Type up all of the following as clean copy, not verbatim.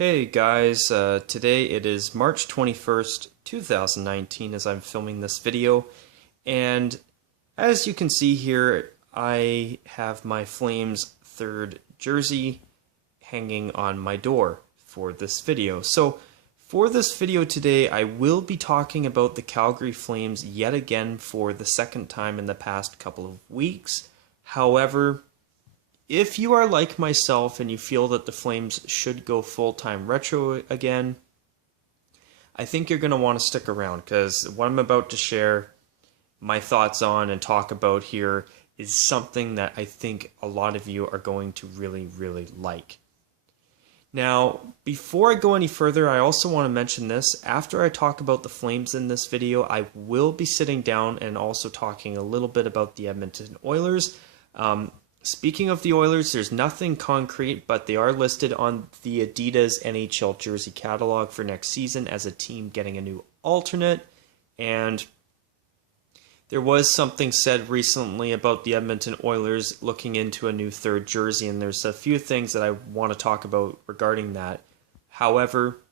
Hey guys, today it is March 21st, 2019 as I'm filming this video, and as you can see here, I have my Flames third jersey hanging on my door for this video. So for this video today, I will be talking about the Calgary Flames yet again for the second time in the past couple of weeks. However, if you are like myself and you feel that the Flames should go full-time retro again, I think you're going to want to stick around, because what I'm about to share my thoughts on and talk about here is something that I think a lot of you are going to really, really like. Now, before I go any further, I also want to mention this. After I talk about the Flames in this video, I will be sitting down and also talking a little bit about the Edmonton Oilers. Speaking of the Oilers, there's nothing concrete, but they are listed on the Adidas NHL jersey catalog for next season as a team getting a new alternate. And there was something said recently about the Edmonton Oilers looking into a new third jersey, and there's a few things that I want to talk about regarding that. However,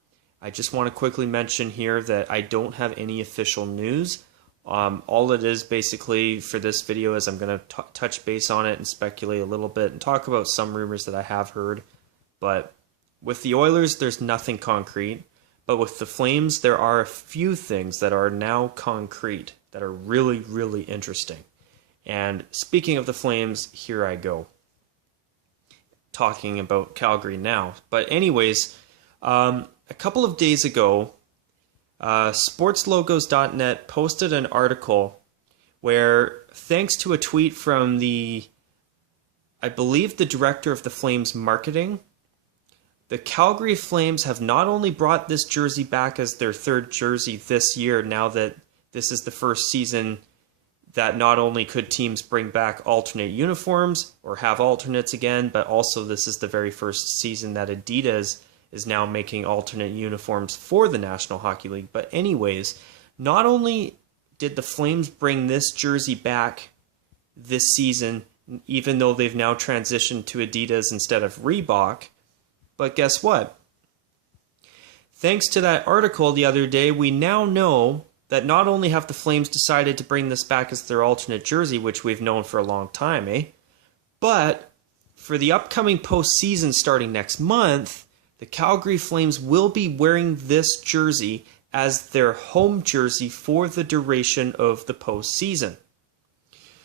I just want to quickly mention here that I don't have any official news. All it is basically for this video is I'm going to touch base on it and speculate a little bit and talk about some rumors that I have heard. But with the Oilers, there's nothing concrete. But with the Flames, there are a few things that are now concrete that are really, really interesting. And speaking of the Flames, here I go. Talking about Calgary now. But anyways, a couple of days ago, sportslogos.net posted an article where, thanks to a tweet from I believe the director of the Flames marketing, the Calgary Flames have not only brought this jersey back as their third jersey this year, now that this is the first season that not only could teams bring back alternate uniforms or have alternates again, but also this is the very first season that Adidas is now making alternate uniforms for the National Hockey League. But anyways, not only did the Flames bring this jersey back this season, even though they've now transitioned to Adidas instead of Reebok, but guess what? Thanks to that article the other day, we now know that not only have the Flames decided to bring this back as their alternate jersey, which we've known for a long time, but for the upcoming postseason starting next month, the Calgary Flames will be wearing this jersey as their home jersey for the duration of the postseason.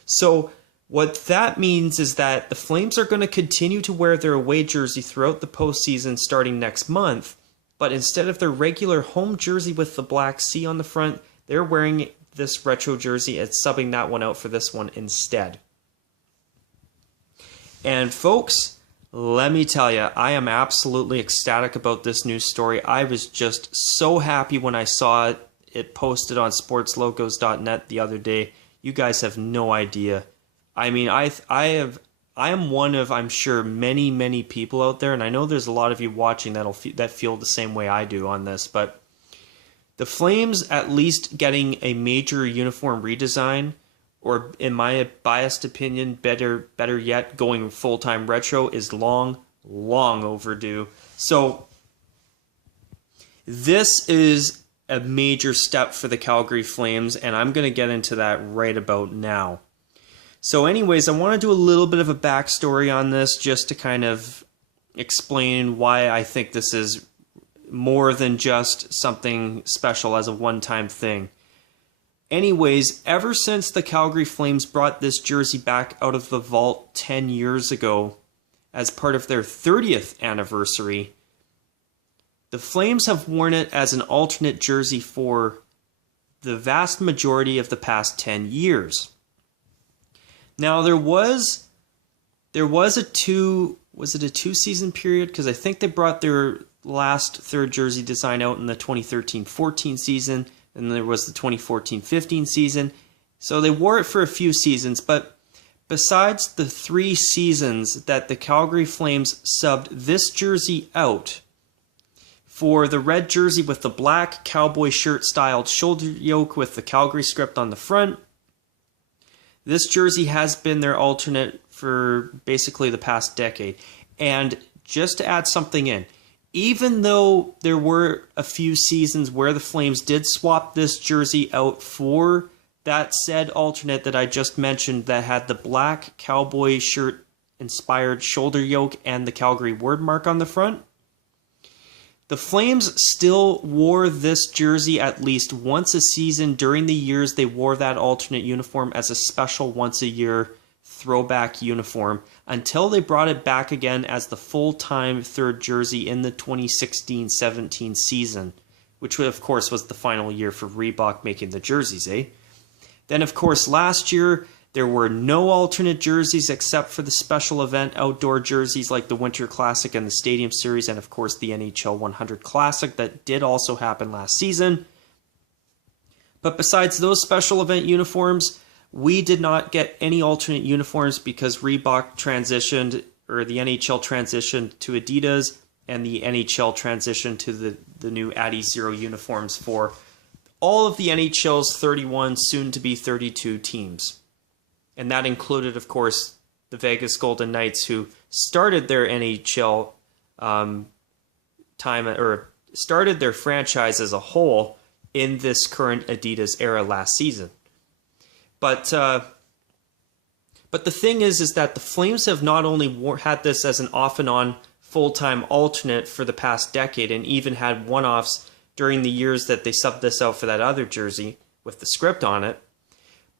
So what that means is that the Flames are going to continue to wear their away jersey throughout the postseason starting next month, but instead of their regular home jersey with the black C on the front, they're wearing this retro jersey and subbing that one out for this one instead. And folks, let me tell you, I am absolutely ecstatic about this news story. I was just so happy when I saw it posted on sportslogos.net the other day. You guys have no idea. I mean, I am one of, I'm sure, many, many people out there, and I know there's a lot of you watching that feel the same way I do on this, but the Flames at least getting a major uniform redesign, or in my biased opinion, better yet, going full-time retro is long overdue. So this is a major step for the Calgary Flames, and I'm going to get into that right about now. So anyways, I want to do a little bit of a backstory on this just to kind of explain why I think this is more than just something special as a one-time thing. Anyways, ever since the Calgary Flames brought this jersey back out of the vault 10 years ago as part of their 30th anniversary, the Flames have worn it as an alternate jersey for the vast majority of the past 10 years. Now there was a two-season period, because I think they brought their last third jersey design out in the 2013-14 season, and there was the 2014-15 season. So they wore it for a few seasons, but besides the 3 seasons that the Calgary Flames subbed this jersey out for the red jersey with the black cowboy shirt styled shoulder yoke with the Calgary script on the front, this jersey has been their alternate for basically the past decade. And just to add something in, even though there were a few seasons where the Flames did swap this jersey out for that said alternate that I just mentioned that had the black cowboy shirt inspired shoulder yoke and the Calgary word mark on the front, the Flames still wore this jersey at least once a season during the years they wore that alternate uniform as a special once-a-year throwback uniform until they brought it back again as the full-time third jersey in the 2016-17 season, which of course was the final year for Reebok making the jerseys, eh? Then of course last year there were no alternate jerseys except for the special event outdoor jerseys like the Winter Classic and the Stadium Series, and of course the NHL 100 Classic that did also happen last season. But besides those special event uniforms, we did not get any alternate uniforms because Reebok transitioned, or the NHL transitioned to Adidas, and the NHL transitioned to the new Adi Zero uniforms for all of the NHL's 31, soon to be 32 teams. And that included, of course, the Vegas Golden Knights, who started their NHL started their franchise as a whole in this current Adidas era last season. But the thing is that the Flames have not only had this as an off and on full-time alternate for the past decade, and even had one-offs during the years that they subbed this out for that other jersey with the script on it.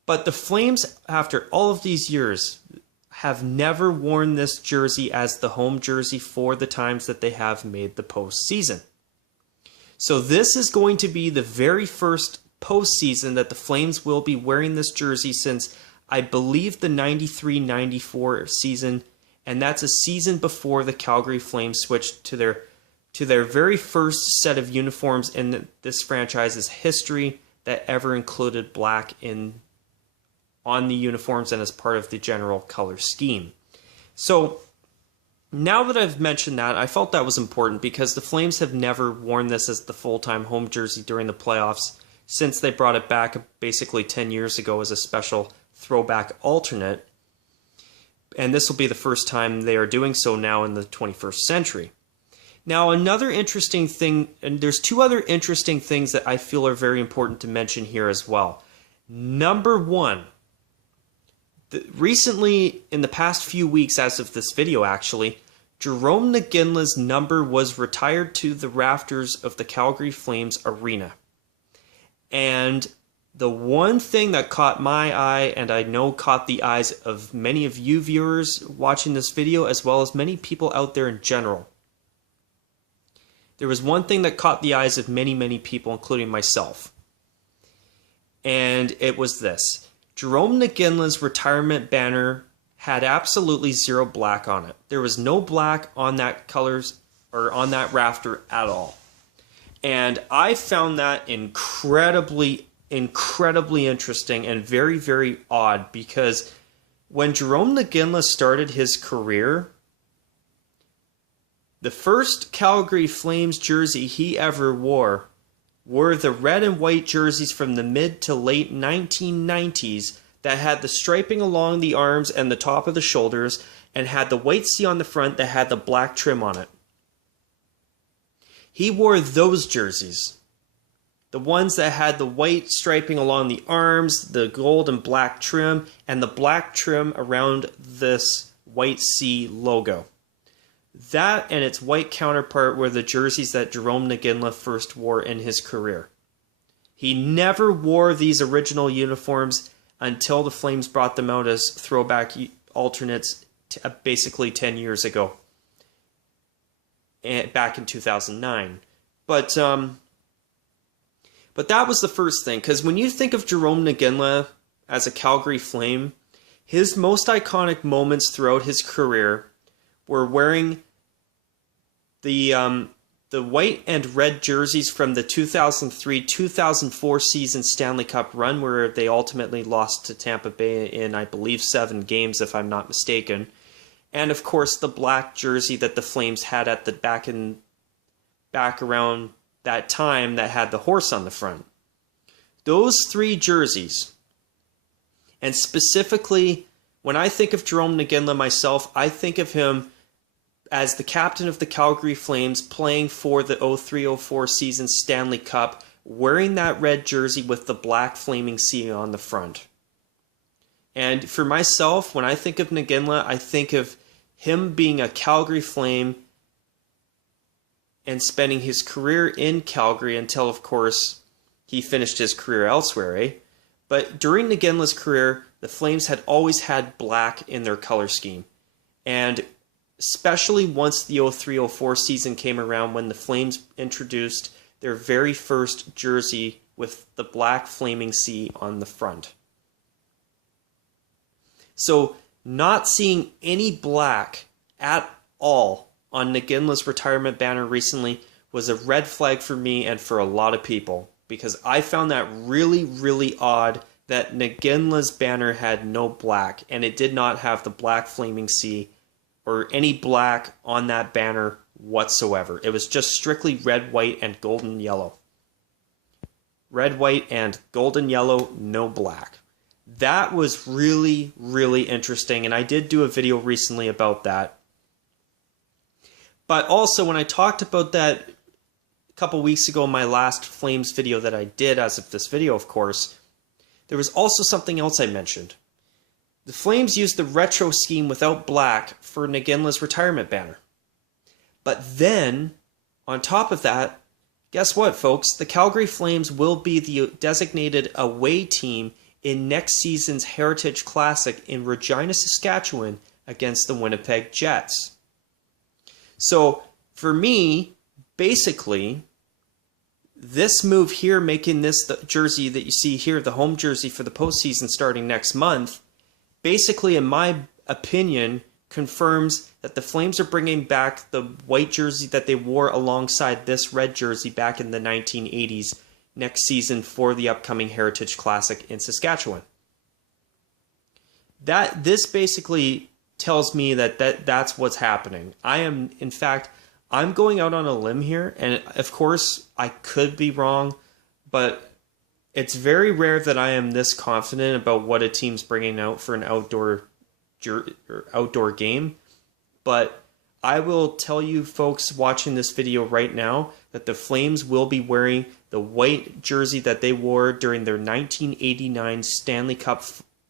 But the Flames, after all of these years, have never worn this jersey as the home jersey for the times that they have made the postseason. So this is going to be the very first postseason that the Flames will be wearing this jersey since, I believe, the 93-94 season, and that's a season before the Calgary Flames switched to their very first set of uniforms in this franchise's history that ever included black on the uniforms and as part of the general color scheme. So now that I've mentioned that, I felt that was important because the Flames have never worn this as the full-time home jersey during the playoffs since they brought it back basically 10 years ago as a special throwback alternate. And this will be the first time they are doing so now in the 21st century. Now, another interesting thing, and there's two other interesting things that I feel are very important to mention here as well. Number one, recently, in the past few weeks, as of this video actually, Jarome Iginla's number was retired to the rafters of the Calgary Flames arena. And the one thing that caught my eye, and I know caught the eyes of many of you viewers watching this video, as well as many people out there in general, there was one thing that caught the eyes of many, many people, including myself. And it was this. Jarome Iginla's retirement banner had absolutely zero black on it. There was no black on that colors or on that rafter at all. And I found that incredibly interesting and very, very odd, because when Jarome Iginla started his career, the first Calgary Flames jersey he ever wore were the red and white jerseys from the mid to late 1990s that had the striping along the arms and the top of the shoulders and had the white C on the front that had the black trim on it. He wore those jerseys. The ones that had the white striping along the arms, the gold and black trim, and the black trim around this white C logo. That and its white counterpart were the jerseys that Jarome Iginla first wore in his career. He never wore these original uniforms until the Flames brought them out as throwback alternates basically 10 years ago, back in 2009. But that was the first thing, because when you think of Jarome Iginla as a Calgary Flame, his most iconic moments throughout his career were wearing the white and red jerseys from the 2003-2004 season Stanley Cup run, where they ultimately lost to Tampa Bay in, I believe, 7 games, if I'm not mistaken. And of course, the black jersey that the Flames had at the back around that time that had the horse on the front. Those 3 jerseys, and specifically when I think of Jarome Iginla myself, I think of him as the captain of the Calgary Flames, playing for the 03-04 season Stanley Cup, wearing that red jersey with the black flaming C on the front. And for myself, when I think of Naginla, I think of him being a Calgary Flame and spending his career in Calgary until, of course, he finished his career elsewhere, eh? But during Naginla's career, the Flames had always had black in their color scheme. And especially once the 03-04 season came around, when the Flames introduced their very first jersey with the black flaming C on the front. So not seeing any black at all on Naginla's retirement banner recently was a red flag for me and for a lot of people, because I found that really, really odd that Naginla's banner had no black, and it did not have the black flaming C or any black on that banner whatsoever. It was just strictly red, white, and golden yellow. Red, white, and golden yellow, no black. That was really, really interesting, and I did do a video recently about that. But also, when I talked about that a couple weeks ago in my last Flames video that I did, as of this video, of course, there was also something else I mentioned. The Flames used the retro scheme without black for Naginla's retirement banner. But then, on top of that, guess what, folks? The Calgary Flames will be the designated away team in next season's Heritage Classic in Regina, Saskatchewan against the Winnipeg Jets. So, for me, basically, this move here, making this the jersey that you see here, the home jersey for the postseason starting next month, basically, in my opinion, confirms that the Flames are bringing back the white jersey that they wore alongside this red jersey back in the 1980s next season for the upcoming Heritage Classic in Saskatchewan. This basically tells me that's what's happening. In fact, I'm going out on a limb here, and of course, I could be wrong, but it's very rare that I am this confident about what a team's bringing out for an outdoor game. But I will tell you folks watching this video right now that the Flames will be wearing the white jersey that they wore during their 1989 Stanley Cup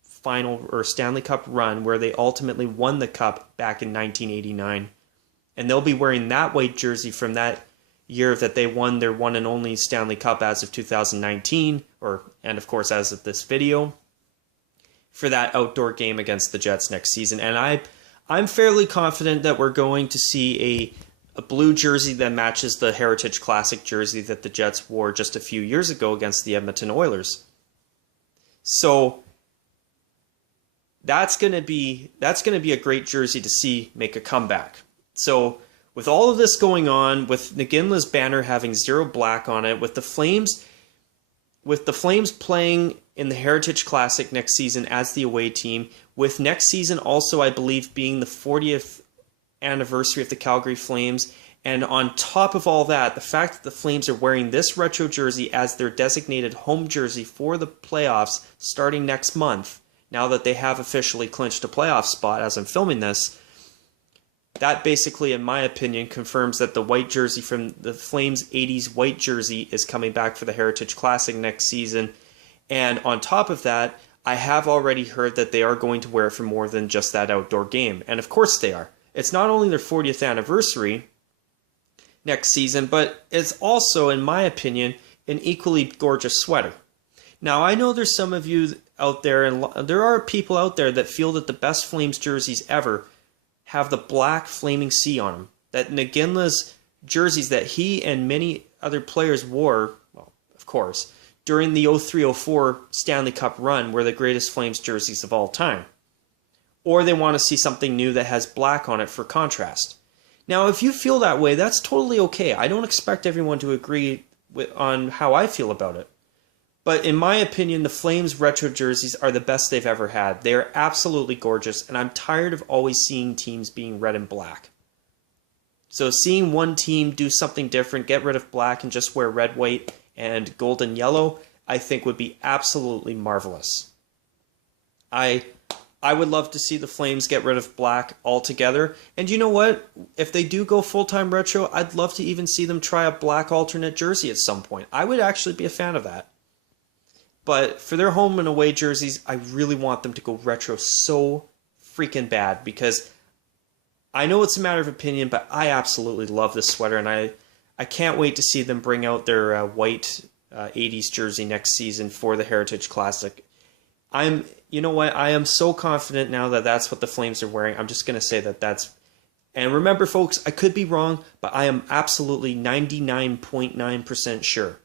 final or Stanley Cup run, where they ultimately won the cup back in 1989. And they'll be wearing that white jersey from that year that they won their one and only Stanley Cup as of 2019, and of course as of this video, for that outdoor game against the Jets next season. And I'm fairly confident that we're going to see a blue jersey that matches the Heritage Classic jersey that the Jets wore just a few years ago against the Edmonton Oilers. So that's going to be a great jersey to see make a comeback. So with all of this going on, with Naginla's banner having zero black on it, with the Flames playing in the Heritage Classic next season as the away team, with next season also, I believe, being the 40th anniversary of the Calgary Flames, and on top of all that, the fact that the Flames are wearing this retro jersey as their designated home jersey for the playoffs starting next month, now that they have officially clinched a playoff spot as I'm filming this, that basically, in my opinion, confirms that the white jersey from the Flames 80s white jersey is coming back for the Heritage Classic next season. And on top of that, I have already heard that they are going to wear it for more than just that outdoor game. And of course they are. It's not only their 40th anniversary next season, but it's also, in my opinion, an equally gorgeous sweater. Now, I know there's some of you out there, and there are people out there that feel that the best Flames jerseys ever have the black flaming C on them. That Naginla's jerseys that he and many other players wore, well, of course, during the 03-04 Stanley Cup run were the greatest Flames jerseys of all time. Or they want to see something new that has black on it for contrast. Now, if you feel that way, that's totally okay. I don't expect everyone to agree on how I feel about it. But in my opinion, the Flames retro jerseys are the best they've ever had. They are absolutely gorgeous, and I'm tired of always seeing teams being red and black. So seeing one team do something different, get rid of black and just wear red, white, and gold and yellow, I think would be absolutely marvelous. I I would love to see the Flames get rid of black altogether. And you know what? If they do go full-time retro, I'd love to even see them try a black alternate jersey at some point. I would actually be a fan of that. But for their home and away jerseys, I really want them to go retro so freaking bad, because I know it's a matter of opinion, but I absolutely love this sweater, and I can't wait to see them bring out their white 80s jersey next season for the Heritage Classic. You know what? I am so confident now that that's what the Flames are wearing. I'm just going to say that that's... And remember, folks, I could be wrong, but I am absolutely 99.9% sure.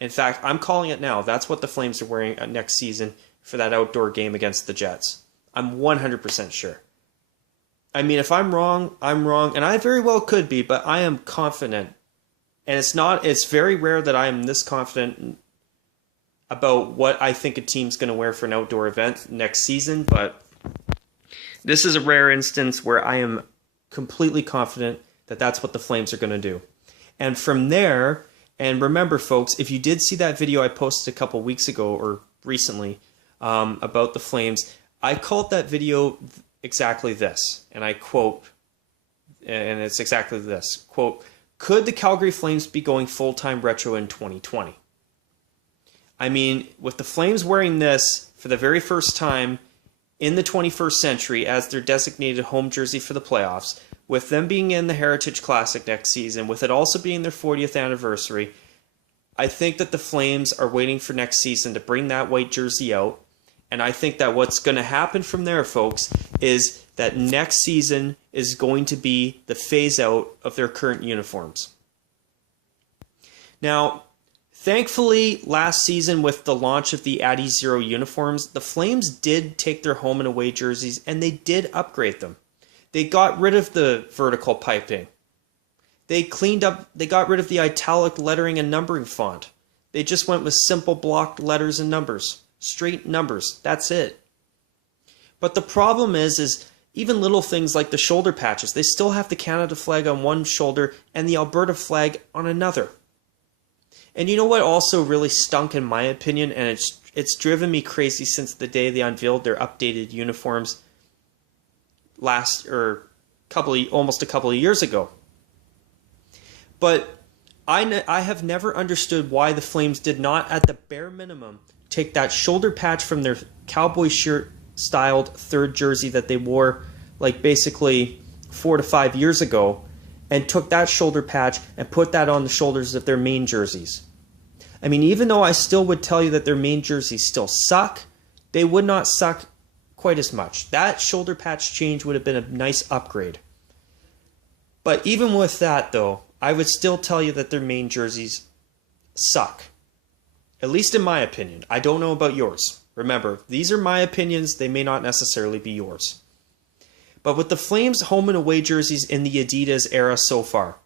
In fact, I'm calling it now. That's what the Flames are wearing next season for that outdoor game against the Jets. I'm 100% sure. I mean, if I'm wrong, I'm wrong, and I very well could be, but I am confident. And it's very rare that I am this confident about what I think a team's going to wear for an outdoor event next season, but this is a rare instance where I am completely confident that that's what the Flames are going to do. And from there, and remember, folks, if you did see that video I posted a couple weeks ago or recently about the Flames, I called that video exactly this, and I quote, and it's exactly this, quote, "Could the Calgary Flames be going full-time retro in 2020? I mean, with the Flames wearing this for the very first time in the 21st century as their designated home jersey for the playoffs, with them being in the Heritage Classic next season, with it also being their 40th anniversary, I think that the Flames are waiting for next season to bring that white jersey out. And I think that what's going to happen from there, folks, is that next season is going to be the phase out of their current uniforms. Now, thankfully, last season with the launch of the Addy Zero uniforms, the Flames did take their home and away jerseys and they did upgrade them. They got rid of the vertical piping. They got rid of the italic lettering and numbering font. They just went with simple blocked letters and numbers. Straight numbers. That's it. But the problem is even little things like the shoulder patches, they still have the Canada flag on one shoulder and the Alberta flag on another. And you know what also really stunk in my opinion, and it's driven me crazy since the day they unveiled their updated uniforms almost a couple of years ago. But I have never understood why the Flames did not, at the bare minimum, take that shoulder patch from their cowboy shirt styled third jersey that they wore like basically 4 to 5 years ago, and took that shoulder patch and put that on the shoulders of their main jerseys. I mean, even though I still would tell you that their main jerseys still suck, they would not suck quite as much. That shoulder patch change would have been a nice upgrade. But even with that, though, I would still tell you that their main jerseys suck. At least in my opinion. I don't know about yours. Remember, these are my opinions. They may not necessarily be yours. But with the Flames home and away jerseys in the Adidas era so far,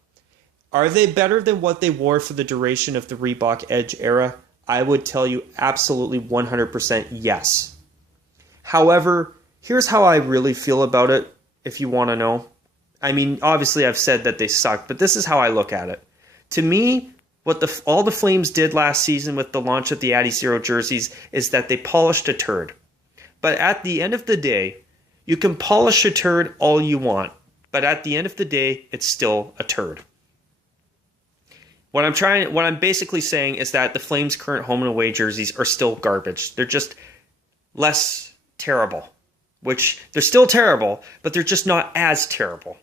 are they better than what they wore for the duration of the Reebok Edge era? I would tell you absolutely 100% yes. However, here's how I really feel about it, if you want to know. I mean, obviously I've said that they suck, but this is how I look at it. To me, what all the Flames did last season with the launch of the Addy Zero jerseys is that they polished a turd. But at the end of the day, you can polish a turd all you want, but at the end of the day, it's still a turd. What I'm basically saying is that the Flames' current home and away jerseys are still garbage. They're just less terrible, which they're still terrible, but they're just not as terrible,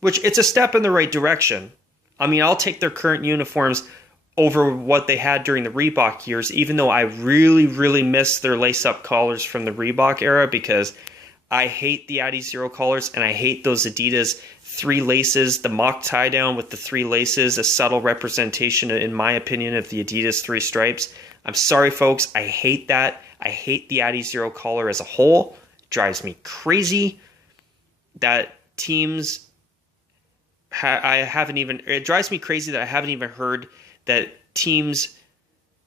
which it's a step in the right direction. I mean, I'll take their current uniforms over what they had during the Reebok years, even though I really, really miss their lace-up collars from the Reebok era, because I hate the Addy Zero collars, and I hate those Adidas 3 laces, the mock tie-down with the 3 laces, a subtle representation, in my opinion, of the Adidas 3 stripes. I'm sorry, folks. I hate that. I hate the Addy Zero collar as a whole. It drives me crazy that teams... It drives me crazy that I haven't even heard that teams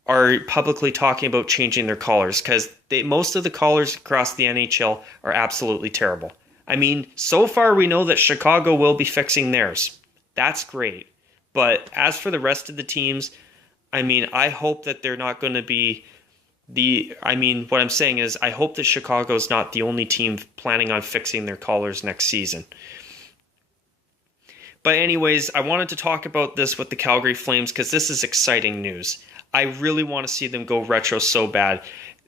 are publicly talking about changing their collars, because most of the collars across the NHL are absolutely terrible. I mean, so far we know that Chicago will be fixing theirs. That's great. But as for the rest of the teams, I mean, I hope that they're not going to be what I'm saying is I hope that Chicago's not the only team planning on fixing their collars next season. But anyways, I wanted to talk about this with the Calgary Flames because this is exciting news. I really want to see them go retro so bad.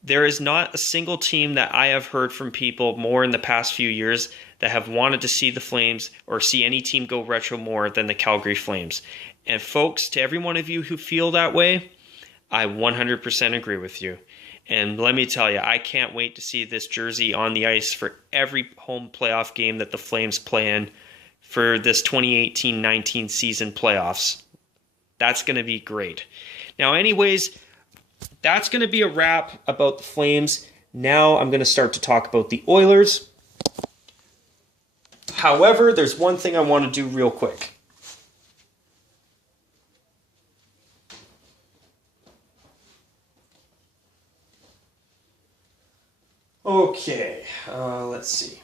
There is not a single team that I have heard from people more in the past few years that have wanted to see the Flames or see any team go retro more than the Calgary Flames. And folks, to every one of you who feel that way, I 100% agree with you. And let me tell you, I can't wait to see this jersey on the ice for every home playoff game that the Flames play in for this 2018-19 season playoffs. That's going to be great. Now, anyways, that's going to be a wrap about the Flames. Now I'm going to start to talk about the Oilers. However, there's one thing I want to do real quick. Okay, let's see.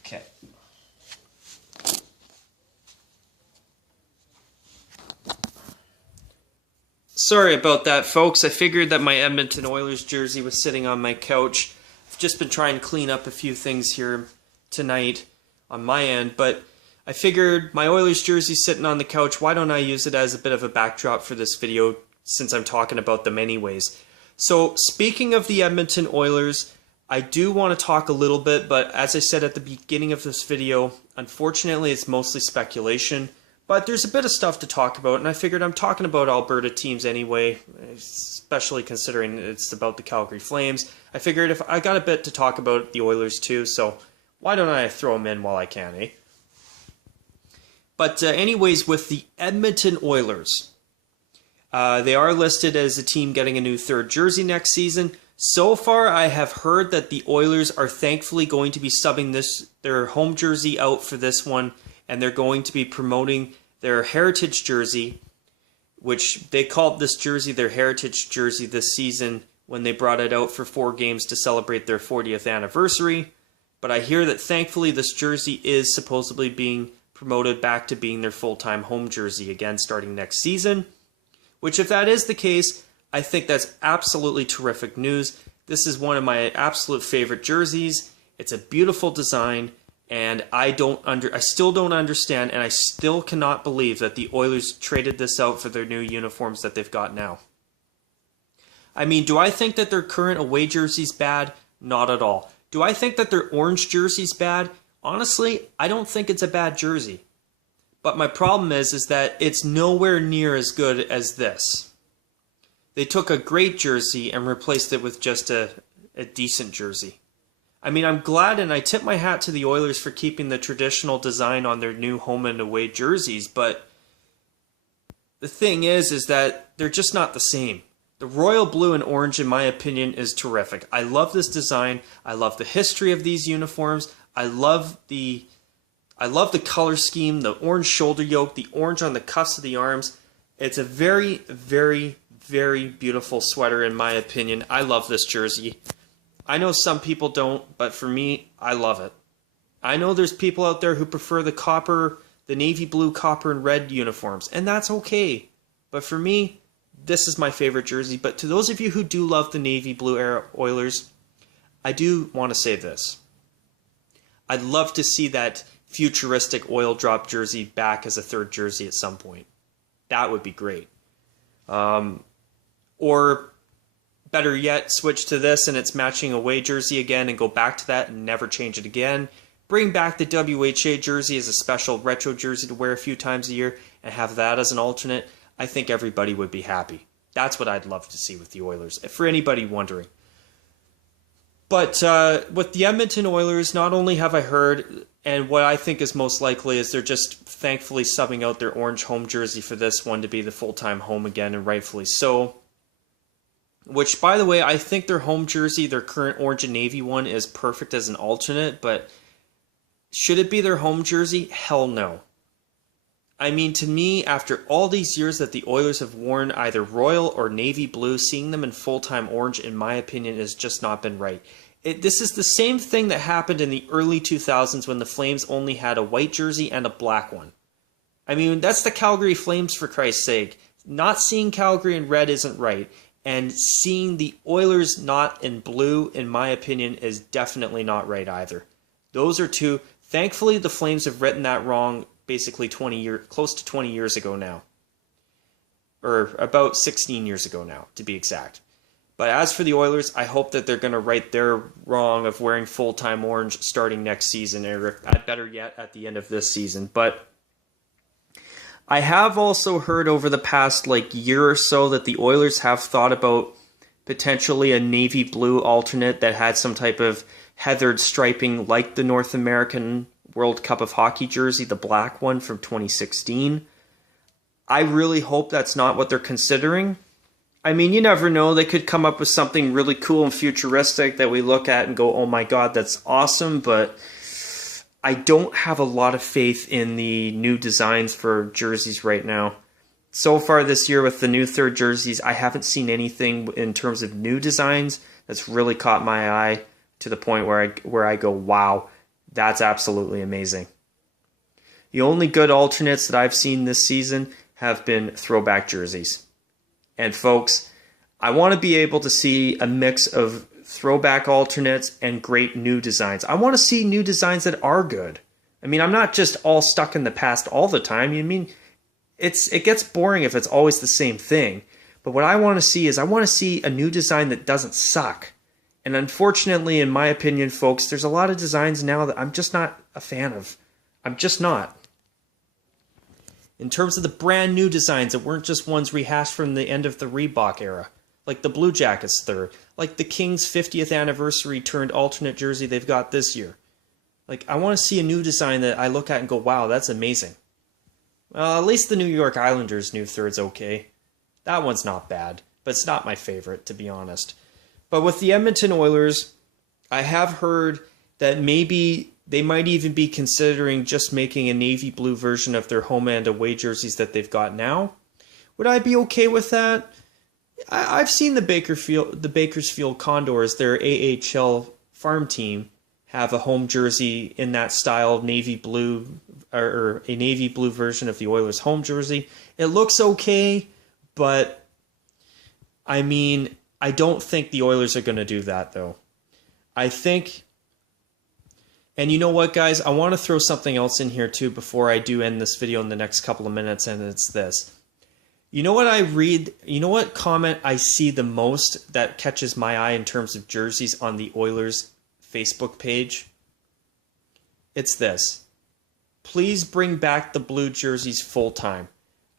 Okay. Sorry about that, folks. I figured that my Edmonton Oilers jersey was sitting on my couch. I've just been trying to clean up a few things here tonight on my end, but I figured my Oilers jersey sitting on the couch, why don't I use it as a bit of a backdrop for this video since I'm talking about them anyways. So, speaking of the Edmonton Oilers, I do want to talk a little bit, but as I said at the beginning of this video, unfortunately it's mostly speculation, but there's a bit of stuff to talk about, and I figured I'm talking about Alberta teams anyway, especially considering it's about the Calgary Flames. I figured if I got a bit to talk about the Oilers too, so why don't I throw them in while I can, eh? But anyways, with the Edmonton Oilers, they are listed as a team getting a new third jersey next season. So far, I have heard that the Oilers are thankfully going to be subbing their home jersey out for this one, and they're going to be promoting their heritage jersey, which they called this jersey their heritage jersey this season when they brought it out for 4 games to celebrate their 40th anniversary. But I hear that thankfully this jersey is supposedly being promoted back to being their full-time home jersey again starting next season. Which, if that is the case, I think that's absolutely terrific news. This is one of my absolute favorite jerseys. It's a beautiful design, and I still don't understand, and I still cannot believe that the Oilers traded this out for their new uniforms that they've got now. I mean, do I think that their current away jersey's bad? Not at all. Do I think that their orange jersey's bad? Honestly, I don't think it's a bad jersey. But my problem is that it's nowhere near as good as this. They took a great jersey and replaced it with just a decent jersey. I mean, I'm glad and I tip my hat to the Oilers for keeping the traditional design on their new home and away jerseys, but the thing is that they're just not the same. The royal blue and orange, in my opinion, is terrific. I love this design. I love the history of these uniforms. I love the color scheme, the orange shoulder yoke, the orange on the cuffs of the arms. It's a very, very, very beautiful sweater in my opinion. I love this jersey. I know some people don't, but for me, I love it. I know there's people out there who prefer the navy blue, copper, and red uniforms, and that's okay. But for me, this is my favorite jersey. But to those of you who do love the navy blue era Oilers, I do want to say this. I'd love to see that futuristic oil drop jersey back as a third jersey at some point. That would be great. Or better yet, switch to this and it's matching away jersey again and go back to that and never change it again. Bring back the WHA jersey as a special retro jersey to wear a few times a year and have that as an alternate. I think everybody would be happy. That's what I'd love to see with the Oilers, for anybody wondering. But with the Edmonton Oilers, not only have I heard, and what I think is most likely is they're just thankfully subbing out their orange home jersey for this one to be the full-time home again, and rightfully so. Which, by the way, I think their home jersey, their current orange and navy one, is perfect as an alternate, but should it be their home jersey? Hell no. I mean, to me, after all these years that the Oilers have worn either royal or navy blue, seeing them in full-time orange, in my opinion, has just not been right. This is the same thing that happened in the early 2000s when the Flames only had a white jersey and a black one. I mean, that's the Calgary Flames, for Christ's sake. not seeing Calgary in red isn't right. And seeing the Oilers not in blue, in my opinion, is definitely not right either. Those are two. Thankfully, the Flames have written that wrong basically close to 20 years ago now. Or about 16 years ago now, to be exact. But as for the Oilers, I hope that they're going to right their wrong of wearing full-time orange starting next season, or better yet, at the end of this season. But I have also heard over the past year or so that the Oilers have thought about potentially a navy blue alternate that had some type of heathered striping like the North American World Cup of Hockey jersey, the black one from 2016. I really hope that's not what they're considering. I mean, you never know. They could come up with something really cool and futuristic that we look at and go, oh my god, that's awesome, but I don't have a lot of faith in the new designs for jerseys right now. So far this year with the new third jerseys, I haven't seen anything in terms of new designs that's really caught my eye to the point where I go, wow, that's absolutely amazing. The only good alternates that I've seen this season have been throwback jerseys. And folks, I want to be able to see a mix of throwback alternates and great new designs. I want to see new designs that are good. I mean, I'm not just all stuck in the past all the time. I mean, it gets boring if it's always the same thing. But what I want to see is I want to see a new design that doesn't suck. And unfortunately, in my opinion, folks, there's a lot of designs now that I'm just not a fan of. I'm just not. In terms of the brand new designs that weren't just ones rehashed from the end of the Reebok era, like the Blue Jackets third, like the Kings 50th anniversary turned alternate jersey they've got this year. Like, I want to see a new design that I look at and go, wow, that's amazing. Well, at least the New York Islanders new third's okay. That one's not bad, but it's not my favorite, to be honest. But with the Edmonton Oilers, I have heard that maybe they might even be considering just making a navy blue version of their home and away jerseys that they've got now. Would I be okay with that? I've seen the Bakersfield Condors, their AHL farm team, have a home jersey in that style, navy blue, or a navy blue version of the Oilers home jersey. It looks okay, but I mean, I don't think the Oilers are going to do that, though. I think, and you know what, guys? I want to throw something else in here, too, before I do end this video in the next couple of minutes, and it's this. You know what I read? You know what comment I see the most that catches my eye in terms of jerseys on the Oilers Facebook page? It's this. Please bring back the blue jerseys full time.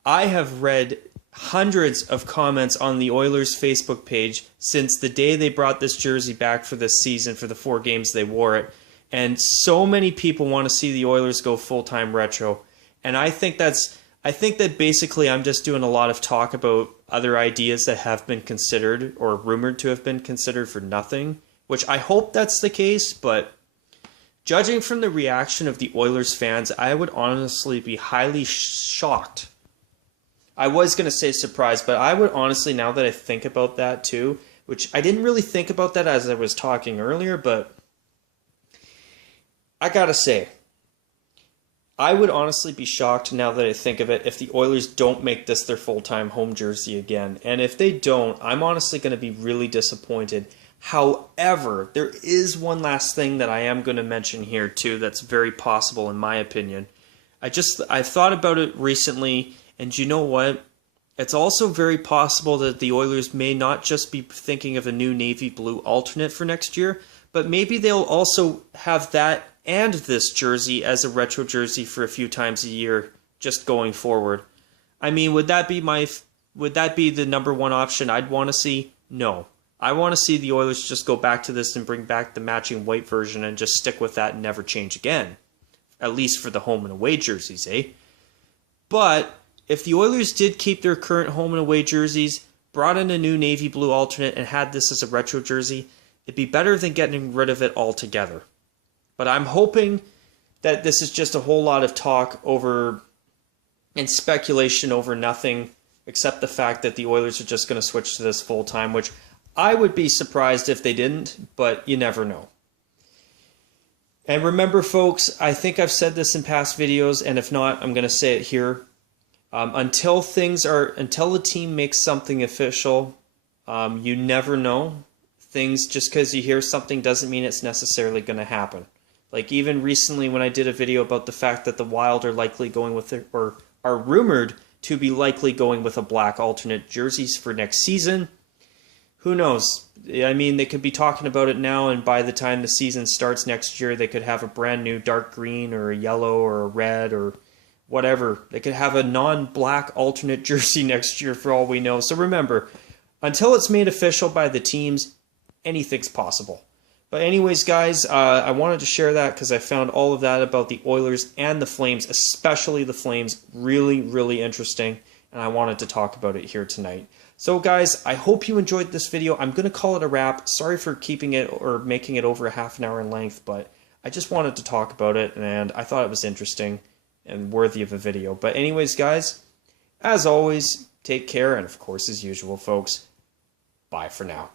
I have read hundreds of comments on the Oilers Facebook page since the day they brought this jersey back for this season, for the 4 games they wore it. And so many people want to see the Oilers go full-time retro. And I think that basically I'm just doing a lot of talk about other ideas that have been considered or rumored to have been considered for nothing, which I hope that's the case, but judging from the reaction of the Oilers fans, I would honestly be highly shocked. I was going to say surprised, but I would honestly, now that I think about that too, which I didn't really think about that as I was talking earlier, but I gotta say, I would honestly be shocked now that I think of it if the Oilers don't make this their full-time home jersey again. And if they don't, I'm honestly going to be really disappointed. However, there is one last thing that I am going to mention here too that's very possible in my opinion. I've thought about it recently, and you know what? It's also very possible that the Oilers may not just be thinking of a new navy blue alternate for next year, but maybe they'll also have that and this jersey as a retro jersey for a few times a year just going forward. I mean, would that be the number one option I'd want to see? No. I want to see the Oilers just go back to this and bring back the matching white version and just stick with that and never change again. At least for the home and away jerseys, eh? But if the Oilers did keep their current home and away jerseys, brought in a new navy blue alternate, and had this as a retro jersey, it'd be better than getting rid of it altogether. But I'm hoping that this is just a whole lot of talk over and speculation over nothing except the fact that the Oilers are just going to switch to this full time, which I would be surprised if they didn't, but you never know. And remember, folks, I think I've said this in past videos, and if not, I'm going to say it here. Until the team makes something official, you never know. Things, just because you hear something doesn't mean it's necessarily going to happen. Like even recently when I did a video about the fact that the Wild are likely going with or are rumored to be likely going with a black alternate jerseys for next season. Who knows? I mean, they could be talking about it now, and by the time the season starts next year, they could have a brand new dark green or a yellow or a red or whatever. They could have a non-black alternate jersey next year for all we know. So remember, until it's made official by the teams, anything's possible. But anyways, guys, I wanted to share that because I found all of that about the Oilers and the Flames, especially the Flames, really, really interesting. And I wanted to talk about it here tonight. So guys, I hope you enjoyed this video. I'm going to call it a wrap. Sorry for keeping it or making it over a half an hour in length, but I just wanted to talk about it, and I thought it was interesting and worthy of a video. But anyways, guys, as always, take care, and of course, as usual, folks, bye for now.